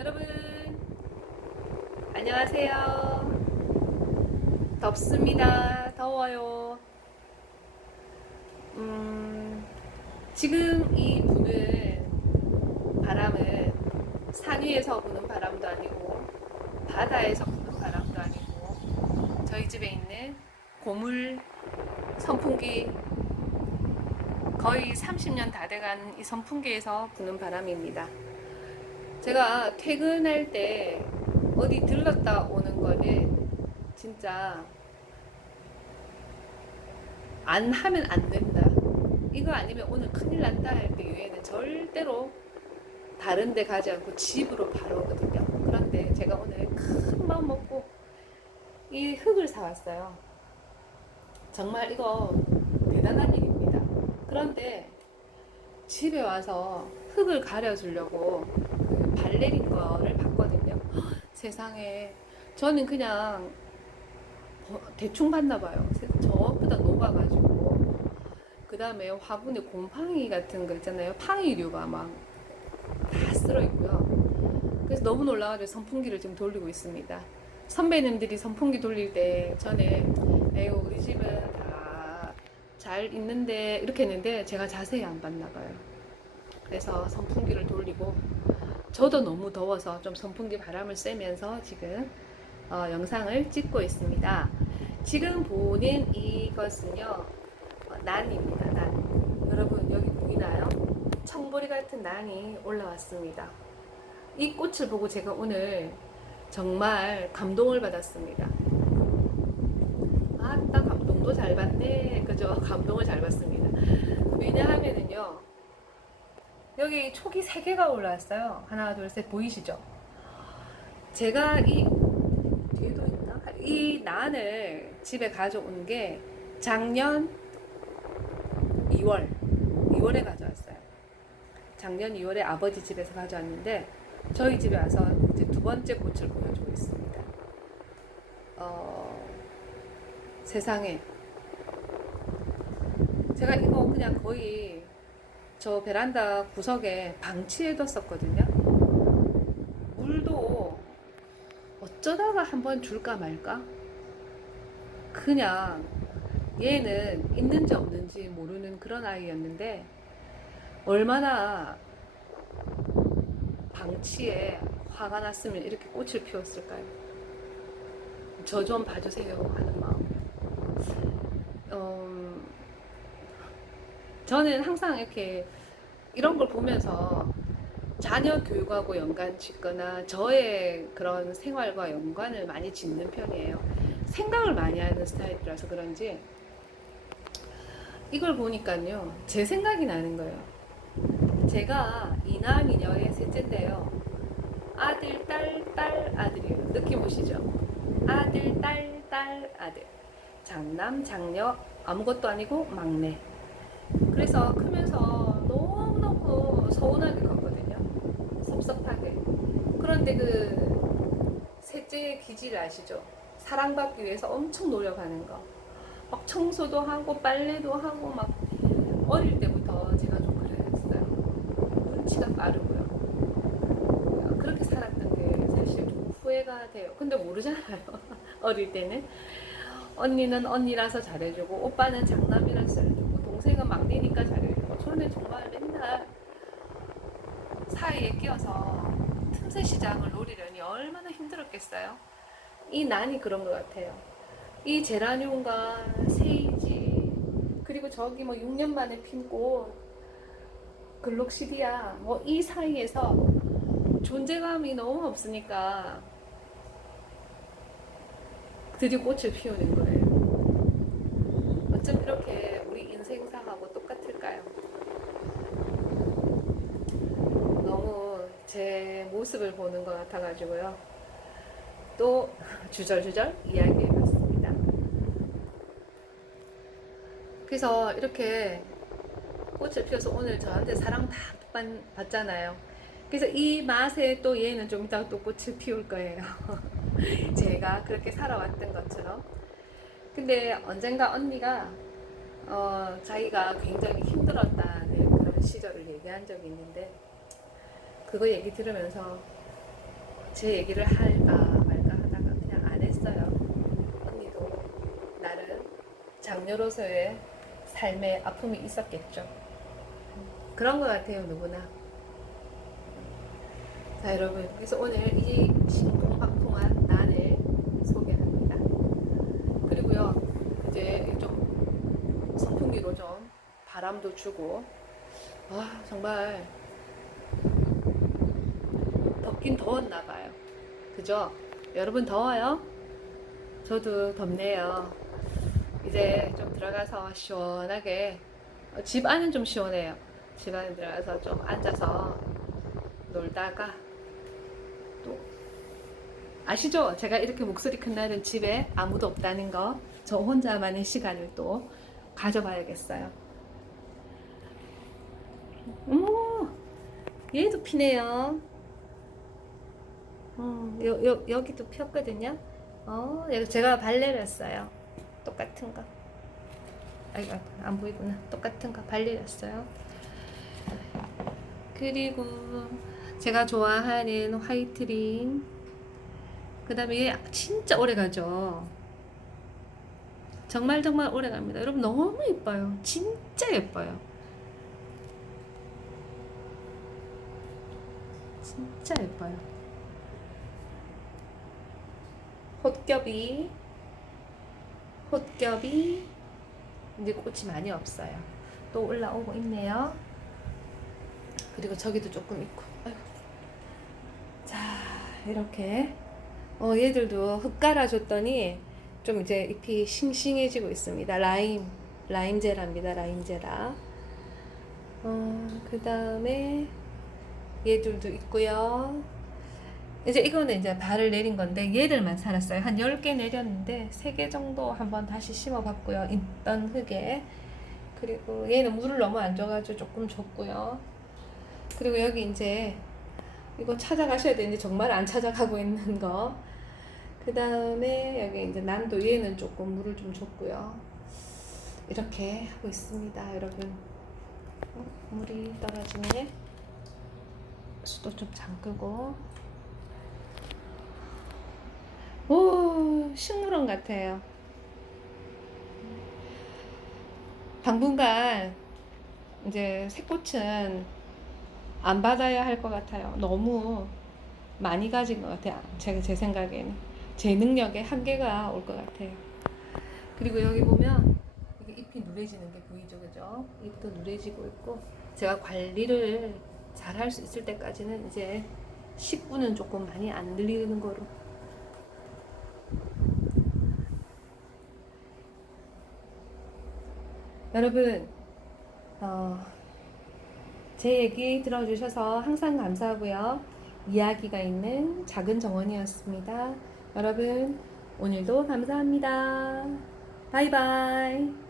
여러분 안녕하세요. 덥습니다. 더워요. 음, 지금 이 부는 바람은 산 위에서 부는 바람도 아니고 바다에서 부는 바람도 아니고 저희 집에 있는 고물 선풍기 거의 30년 다 돼간 이 선풍기에서 부는 바람입니다. 제가 퇴근할 때 어디 들렀다 오는 거는 진짜 안 하면 안 된다. 이거 아니면 오늘 큰일 났다 할때 외에는 절대로 다른 데 가지 않고 집으로 바로 오거든요. 그런데 제가 오늘 큰 마음 먹고 이 흙을 사왔어요. 정말 이거 대단한 일입니다. 그런데 집에 와서 흙을 가려주려고 그 발레린 거를 봤거든요. 헉, 세상에 저는 그냥 어, 대충 봤나 봐요. 저보다 녹아가지고 그 다음에 화분에 곰팡이 같은 거 있잖아요. 팡이류가 막 다 쓸어 있고요. 그래서 너무 놀라가지고 선풍기를 지금 돌리고 있습니다. 선배님들이 선풍기 돌릴 때 전에 에휴 우리 집은 다 잘 있는데 이렇게 했는데 제가 자세히 안 봤나 봐요. 그래서 선풍기를 돌리고 저도 너무 더워서 좀 선풍기 바람을 쐬면서 지금 어, 영상을 찍고 있습니다. 지금 보는 이것은요 어, 난입니다. 난 여러분 여기 보이나요? 청보리 같은 난이 올라왔습니다. 이 꽃을 보고 제가 오늘 정말 감동을 받았습니다. 아따 감동도 잘 받네. 그죠? 감동을 잘 받습니다. 왜냐하면은요. 여기 촉이 세 개가 올라왔어요. 하나, 둘, 셋 보이시죠? 제가 이 뒤에도 있나? 이 난을 집에 가져온 게 작년 2월 2월에 가져왔어요. 작년 2월에 아버지 집에서 가져왔는데 저희 집에 와서 이제 두 번째 꽃을 보여주고 있습니다. 어, 세상에 제가 이거 그냥 거의 저 베란다 구석에 방치해뒀었거든요. 물도 어쩌다가 한번 줄까 말까? 그냥 얘는 있는지 없는지 모르는 그런 아이였는데 얼마나 방치에 화가 났으면 이렇게 꽃을 피웠을까요? 저 좀 봐주세요 하는 마음. 음, 저는 항상 이렇게 이런 걸 보면서 자녀 교육하고 연관 짓거나 저의 그런 생활과 연관을 많이 짓는 편이에요. 생각을 많이 하는 스타일이라서 그런지 이걸 보니까요 제 생각이 나는 거예요. 제가 이남 이녀의 셋째인데요. 아들, 딸, 딸, 아들이에요. 느낌 오시죠? 아들, 딸, 딸, 아들. 장남, 장녀, 아무것도 아니고 막내. 그래서 크면서 너무너무 서운하게 컸거든요. 섭섭하게. 그런데 그 셋째의 기질을 아시죠? 사랑받기 위해서 엄청 노력하는 거. 막 청소도 하고 빨래도 하고 막 어릴 때부터 제가 좀 그랬어요. 눈치가 빠르고요. 그렇게 살았던 게 사실 좀 후회가 돼요. 근데 모르잖아요. 어릴 때는. 언니는 언니라서 잘해주고 오빠는 장남이라서 잘해주고 동생은 막내 저는 정말 맨날 사이에 끼어서 틈새 시장을 노리려니 얼마나 힘들었겠어요. 이 난이 그런 것 같아요. 이 제라늄과 세이지 그리고 저기 뭐 6년 만에 핀꽃 글록시디아 뭐 이 사이에서 존재감이 너무 없으니까 드디어 꽃을 피우는 거예요. 어쩜 이렇게 우리 인생상하고 똑같을까요? 너무 제 모습을 보는 것 같아가지고요. 또 주절주절 이야기해봤습니다. 그래서 이렇게 꽃을 피워서 오늘 저한테 사랑 다 받, 받잖아요. 그래서 이 맛에 또 얘는 좀 이따가 또 꽃을 피울 거예요. 제가 그렇게 살아왔던 것처럼. 근데 언젠가 언니가 어, 자기가 굉장히 힘들었다는 그런 시절을 얘기한 적이 있는데 그거 얘기 들으면서 제 얘기를 할까 말까 하다가 그냥 안 했어요. 언니도 나름 장녀로서의 삶의 아픔이 있었겠죠. 그런 것 같아요, 누구나. 자, 여러분. 그래서 오늘 이 신콩박통한 난을 소개합니다. 그리고요, 이제 좀 선풍기로 좀 바람도 주고, 와, 정말 덥긴 더웠나 봐요. 그죠? 여러분 더워요? 저도 덥네요. 이제 좀 들어가서 시원하게 어, 집 안은 좀 시원해요. 집 안에 들어가서 좀 앉아서 놀다가 또 아시죠? 제가 이렇게 목소리 큰 날은 집에 아무도 없다는 거. 저 혼자만의 시간을 또 가져봐야겠어요. 어머, 얘도 피네요. 어, 여, 여, 여기도 폈거든요. 어, 여기 제가 발레를 했어요. 똑같은 거. 아이고, 안 보이구나. 똑같은 거 발레를 했어요. 그리고 제가 좋아하는 화이트링. 그 다음에 얘 진짜 오래 가죠. 정말 정말 오래 갑니다. 여러분 너무 예뻐요. 진짜 예뻐요. 진짜 예뻐요. 헛겹이 헛겹이 이제 꽃이 많이 없어요. 또 올라오고 있네요. 그리고 저기도 조금 있고. 아이고. 자 이렇게 어, 얘들도 흙 깔아줬더니 좀 이제 잎이 싱싱해지고 있습니다. 라임 라임제라입니다. 라임제라. 어, 그 다음에 얘들도 있고요. 이제 이거는 이제 발을 내린 건데 얘들만 살았어요. 한 10개 내렸는데 3개 정도 한번 다시 심어봤고요. 있던 흙에. 그리고 얘는 물을 너무 안 줘가지고 조금 줬고요. 그리고 여기 이제 이거 찾아가셔야 되는데 정말 안 찾아가고 있는 거. 그 다음에 여기 이제 난도 얘는 조금 물을 좀 줬고요. 이렇게 하고 있습니다, 여러분. 어, 물이 떨어지네. 수도 좀 잠그고. 오, 식물원 같아요. 당분간 이제 새꽃은 안 받아야 할 것 같아요. 너무 많이 가진 것 같아요. 제가 제 생각에는 제 능력에 한계가 올 것 같아요. 그리고 여기 보면 이게 잎이 누래지는 게 보이죠, 그죠? 잎도 누래지고 있고 제가 관리를 잘 할 수 있을 때까지는 이제 식구는 조금 많이 안 늘리는 거로 여러분, 어, 제 얘기 들어주셔서 항상 감사하고요. 이야기가 있는 작은 정원이었습니다. 여러분, 오늘도 감사합니다. 바이바이.